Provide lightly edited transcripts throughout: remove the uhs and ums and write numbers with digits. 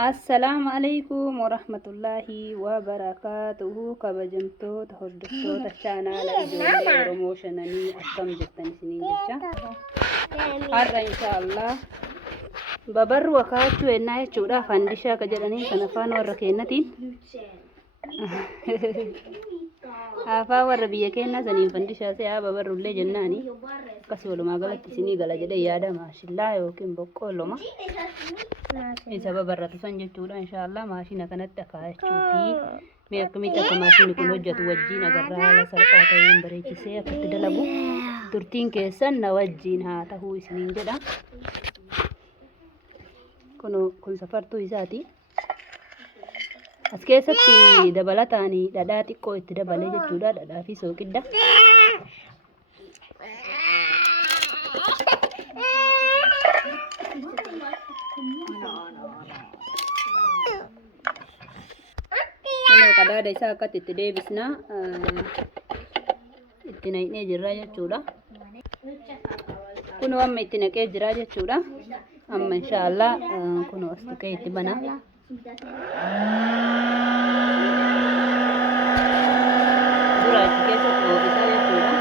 Assalamualaikum warahmatullahi wabarakatuh. Kabajamtoota hordoftoota chaanaala ijoollee Oromoo shananii akkam jirtan isiniin jecha. Har'a inshaallah babarru wakaachuu ennaa jechuudha. Fandishaa ka jedhanii kan afaan warra keenyatiin. Afaan warra biyya keenyaa saniin fandishaa se'aa babarrullee jennaani. Akkasii walumaa galatti isinii gala jedhee yaada maashillaa yookiin boqqolloma. Isa babarratu san jechuudha inshaallah maashina kanatti akaayachuu fi mee akkamitti akka maashini kun hojjetu wajjiin agarra haala salphaa ta'een bareechisee akkatti dalagu turtiin keessan na wajjiin haa ta'uu isiniin jedha. Kun safartuu isaati. As keessatti dabalataan dhadhaa xiqqoo itti dabalee jechuudha. Dhadhaa fi sooqidda. Qadaada isaa akkatti itti deebisna itti naqnee jirra jechuudha. Kun amma itti naqee jira jechuudha. Amma inshaallah kun as tuqee itti bana. Dura itti keessatti oomishaa jechuudha.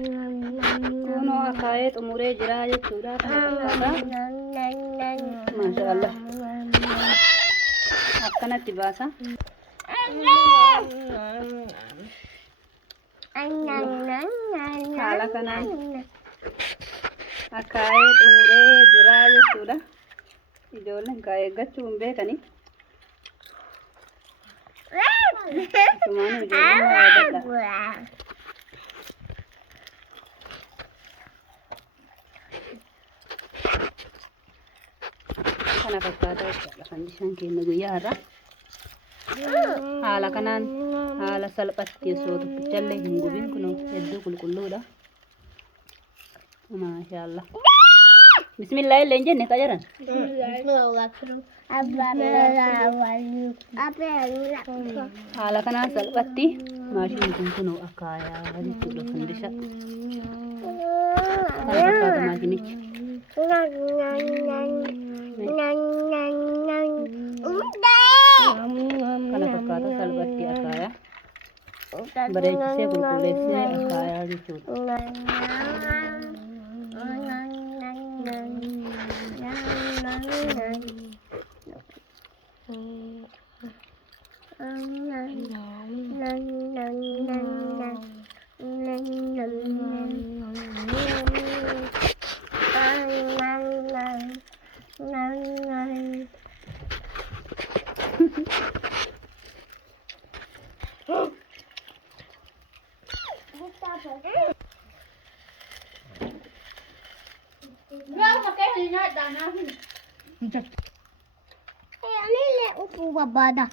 Kuno akaayee xumuree jira jechuudha. Maashaallah. Akkanatti baasa. Haala kanaan akaayee xumuree jira jechuudha. Ijoolleen akaayee eeggachuu hin beekani. Isumaan ijoolleen yaadadha. Kana fakkaata jechuudha fandishaan keenya guyyaa har'a. Haala kanaan haala salphatti osoo tokkichallee hin gubin kun hedduu qulqulluudha. Maashaallah. Bismillah illee jenne qajaran. Haala kanaan salphatti maashiniin kun akaayaa jechuudha fandisha. Kana fakkaata maashinichi. Kana fakkaata salphatti akaayaa. Bareechisee qulqulleessee akaayaa jechuudha. يعني لا أفو بابادا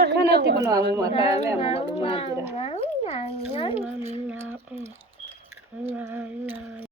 Akkanatti kun waamuma kaa'amee amma walumaa jira.